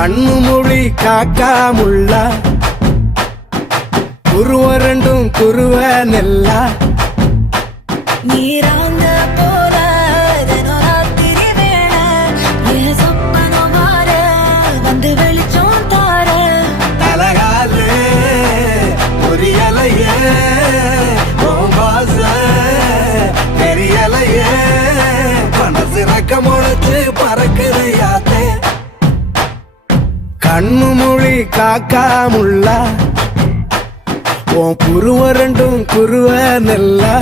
கண்ணு மொழி காக்காமுள்ள குருவரண்டும் குருவ நெல்லா நீராங்க போல ராத்திரி வேள என் சொப்பனம் மாற வந்து வெளிச்சம் தார அழகாலே புரியலையே பாச தெரியலையே மனசு ரக்க முளைச்சு பறக்குதையாத்தே கண்ணு மொழி காக்காமுள்ள உன் குருவ ரெண்டும் குருவ நெல்லா